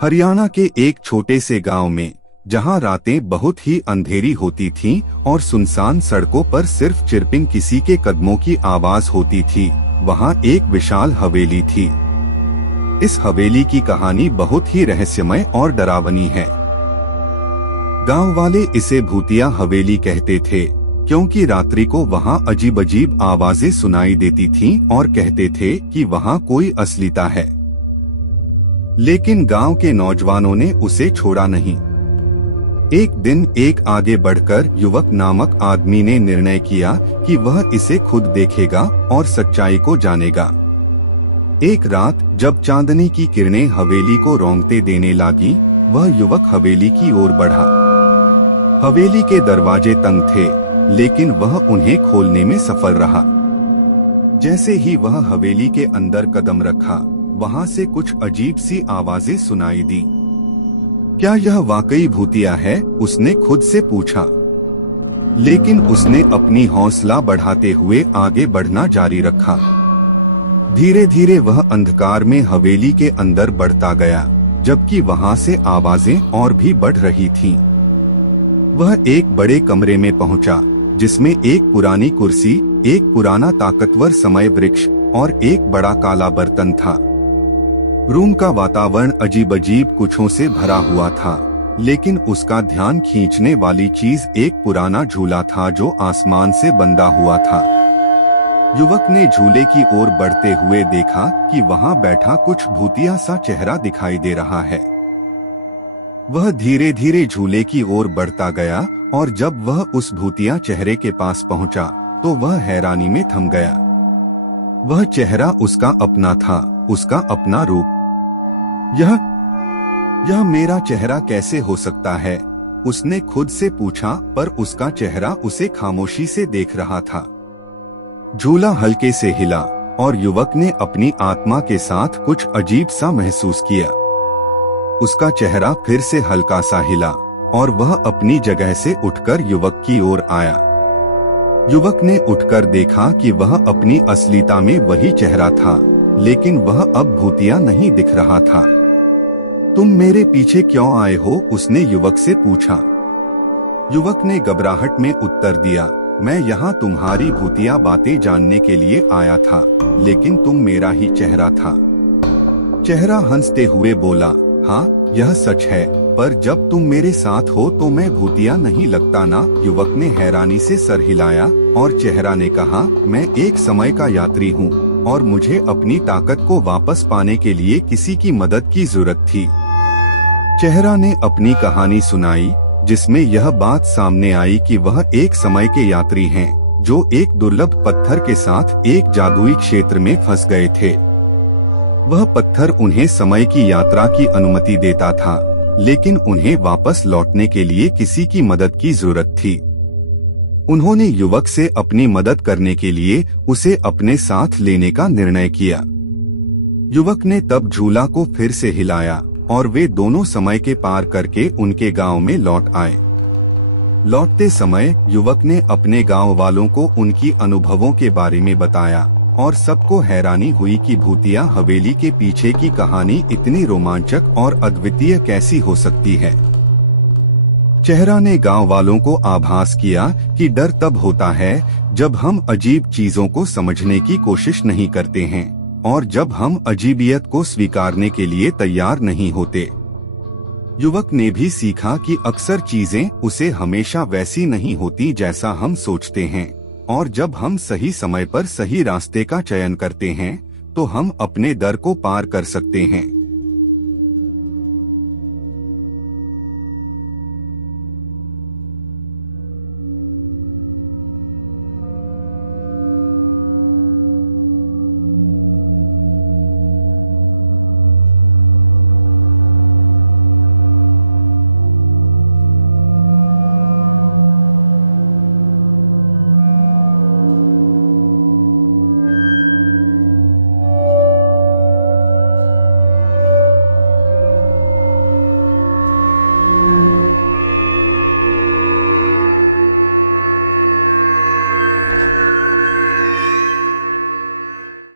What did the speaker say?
हरियाणा के एक छोटे से गांव में, जहां रातें बहुत ही अंधेरी होती थीं और सुनसान सड़कों पर सिर्फ चिरपिंग किसी के कदमों की आवाज होती थी, वहां एक विशाल हवेली थी। इस हवेली की कहानी बहुत ही रहस्यमय और डरावनी है। गांव वाले इसे भूतिया हवेली कहते थे, क्योंकि रात्रि को वहां अजीब अजीब आवाजें सुनाई देती थीं और कहते थे कि वहां कोई असलियता है। लेकिन गांव के नौजवानों ने उसे छोड़ा नहीं। एक दिन एक आगे बढ़कर युवक नामक आदमी ने निर्णय किया कि वह इसे खुद देखेगा और सच्चाई को जानेगा। एक रात जब चांदनी की किरणें हवेली को रौंदते देने लगी, वह युवक हवेली की ओर बढ़ा। हवेली के दरवाजे तंग थे, लेकिन वह उन्हें खोलने में सफल रहा। जैसे ही वह हवेली के अंदर कदम रखा, वहां से कुछ अजीब सी आवाजें सुनाई दी। क्या यह वाकई भूतिया है? उसने खुद से पूछा। लेकिन उसने अपनी हौसला बढ़ाते हुए आगे बढ़ना जारी रखा। धीरे धीरे वह अंधकार में हवेली के अंदर बढ़ता गया, जबकि वहां से आवाजें और भी बढ़ रही थीं। वह एक बड़े कमरे में पहुंचा, जिसमें एक पुरानी कुर्सी, एक पुराना ताकतवर समय वृक्ष और एक बड़ा काला बर्तन था। रूम का वातावरण अजीब अजीब कुछों से भरा हुआ था, लेकिन उसका ध्यान खींचने वाली चीज एक पुराना झूला था जो आसमान से बंधा हुआ था। युवक ने झूले की ओर बढ़ते हुए देखा कि वहां बैठा कुछ भूतिया सा चेहरा दिखाई दे रहा है। वह धीरे धीरे झूले की ओर बढ़ता गया और जब वह उस भूतिया चेहरे के पास पहुंचा, तो वह हैरानी में थम गया। वह चेहरा उसका अपना था, उसका अपना रूप। यह मेरा चेहरा कैसे हो सकता है? उसने खुद से पूछा, पर उसका चेहरा उसे खामोशी से देख रहा था। झूला हल्के से हिला और युवक ने अपनी आत्मा के साथ कुछ अजीब सा महसूस किया। उसका चेहरा फिर से हल्का सा हिला और वह अपनी जगह से उठकर युवक की ओर आया। युवक ने उठकर देखा कि वह अपनी असलियता में वही चेहरा था, लेकिन वह अब भूतिया नहीं दिख रहा था। तुम मेरे पीछे क्यों आए हो? उसने युवक से पूछा। युवक ने घबराहट में उत्तर दिया, मैं यहाँ तुम्हारी भूतिया बातें जानने के लिए आया था, लेकिन तुम मेरा ही चेहरा था। चेहरा हंसते हुए बोला, हाँ यह सच है, पर जब तुम मेरे साथ हो तो मैं भूतिया नहीं लगता ना? युवक ने हैरानी से सर हिलाया और चेहरा ने कहा, मैं एक समय का यात्री हूँ और मुझे अपनी ताकत को वापस पाने के लिए किसी की मदद की जरूरत थी। चेहरा ने अपनी कहानी सुनाई, जिसमें यह बात सामने आई कि वह एक समय के यात्री हैं, जो एक दुर्लभ पत्थर के साथ एक जादुई क्षेत्र में फंस गए थे। वह पत्थर उन्हें समय की यात्रा की अनुमति देता था, लेकिन उन्हें वापस लौटने के लिए किसी की मदद की जरूरत थी। उन्होंने युवक से अपनी मदद करने के लिए उसे अपने साथ लेने का निर्णय किया। युवक ने तब झूला को फिर से हिलाया और वे दोनों समय के पार करके उनके गांव में लौट आए। लौटते समय युवक ने अपने गांव वालों को उनकी अनुभवों के बारे में बताया और सबको हैरानी हुई कि भूतिया हवेली के पीछे की कहानी इतनी रोमांचक और अद्वितीय कैसी हो सकती है। चेहरा ने गांव वालों को आभास किया कि डर तब होता है जब हम अजीब चीजों को समझने की कोशिश नहीं करते हैं और जब हम अजीबियत को स्वीकारने के लिए तैयार नहीं होते। युवक ने भी सीखा कि अक्सर चीजें उसे हमेशा वैसी नहीं होती जैसा हम सोचते हैं, और जब हम सही समय पर सही रास्ते का चयन करते हैं तो हम अपने डर को पार कर सकते हैं।